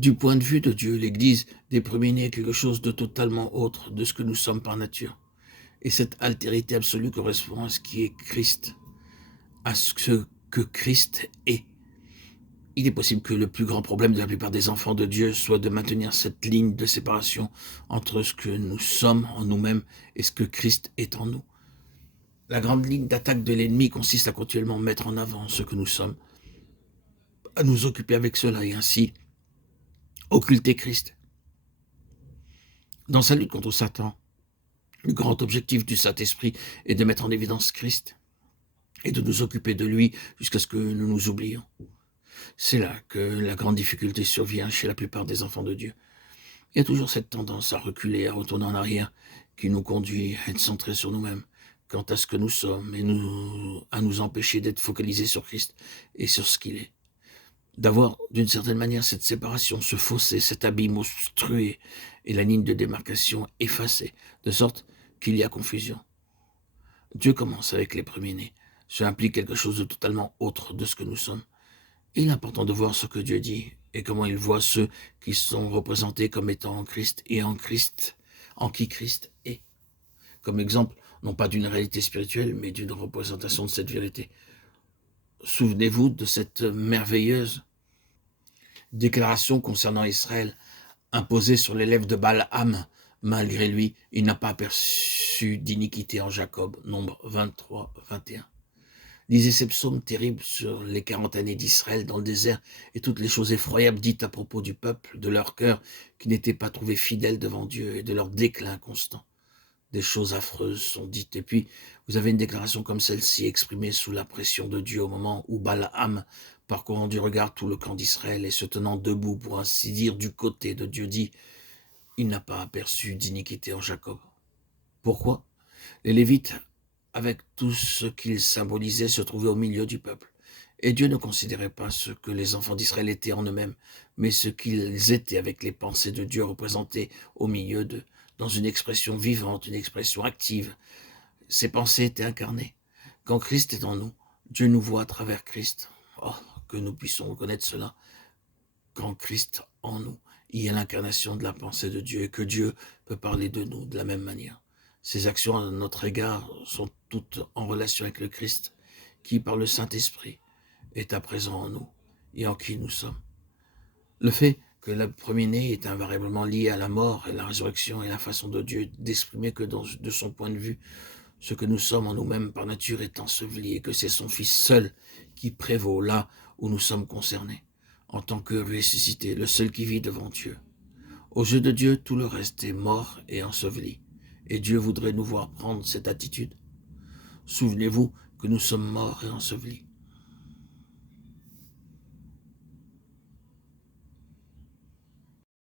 Du point de vue de Dieu, l'Église des premiers-nés est quelque chose de totalement autre de ce que nous sommes par nature. Et cette altérité absolue correspond à ce qui est Christ, à ce que Christ est. Il est possible que le plus grand problème de la plupart des enfants de Dieu soit de maintenir cette ligne de séparation entre ce que nous sommes en nous-mêmes et ce que Christ est en nous. La grande ligne d'attaque de l'ennemi consiste à continuellement mettre en avant ce que nous sommes, à nous occuper avec cela et ainsi occulter Christ. Dans sa lutte contre Satan, le grand objectif du Saint-Esprit est de mettre en évidence Christ et de nous occuper de lui jusqu'à ce que nous nous oublions. C'est là que la grande difficulté survient chez la plupart des enfants de Dieu. Il y a toujours cette tendance à reculer, à retourner en arrière, qui nous conduit à être centrés sur nous-mêmes, quant à ce que nous sommes, et à nous empêcher d'être focalisés sur Christ et sur ce qu'il est. D'avoir, d'une certaine manière, cette séparation, ce fossé, cet abîme obstrué, et la ligne de démarcation effacée, de sorte qu'il y a confusion. Dieu commence avec les premiers-nés. Cela implique quelque chose de totalement autre de ce que nous sommes. Il est important de voir ce que Dieu dit et comment il voit ceux qui sont représentés comme étant en Christ et en Christ, en qui Christ est. Comme exemple, non pas d'une réalité spirituelle, mais d'une représentation de cette vérité. Souvenez-vous de cette merveilleuse déclaration concernant Israël imposée sur les lèvres de Balaam. Malgré lui, il n'a pas aperçu d'iniquité en Jacob. Nombre 23, 21. Lisez ces psaumes terribles sur les 40 années d'Israël dans le désert et toutes les choses effroyables dites à propos du peuple, de leur cœur qui n'était pas trouvé fidèle devant Dieu et de leur déclin constant. Des choses affreuses sont dites. Et puis, vous avez une déclaration comme celle-ci exprimée sous la pression de Dieu au moment où Balaam, parcourant du regard tout le camp d'Israël et se tenant debout pour ainsi dire du côté de Dieu, dit « Il n'a pas aperçu d'iniquité en Jacob ». Pourquoi ? Les Lévites, avec tout ce qu'ils symbolisaient, se trouvaient au milieu du peuple. Et Dieu ne considérait pas ce que les enfants d'Israël étaient en eux-mêmes, mais ce qu'ils étaient avec les pensées de Dieu représentées au milieu d'eux, dans une expression vivante, une expression active. Ces pensées étaient incarnées. Quand Christ est en nous, Dieu nous voit à travers Christ. Oh, que nous puissions reconnaître cela. Quand Christ en nous, il y a l'incarnation de la pensée de Dieu et que Dieu peut parler de nous de la même manière. Ces actions à notre égard sont toutes en relation avec le Christ, qui, par le Saint-Esprit, est à présent en nous et en qui nous sommes. Le fait que le premier-né est invariablement lié à la mort et la résurrection et la façon de Dieu d'exprimer que de son point de vue, ce que nous sommes en nous-mêmes par nature est enseveli et que c'est son Fils seul qui prévaut là où nous sommes concernés, en tant que ressuscité, le seul qui vit devant Dieu. Aux yeux de Dieu, tout le reste est mort et enseveli. Et Dieu voudrait nous voir prendre cette attitude. Souvenez-vous que nous sommes morts et ensevelis.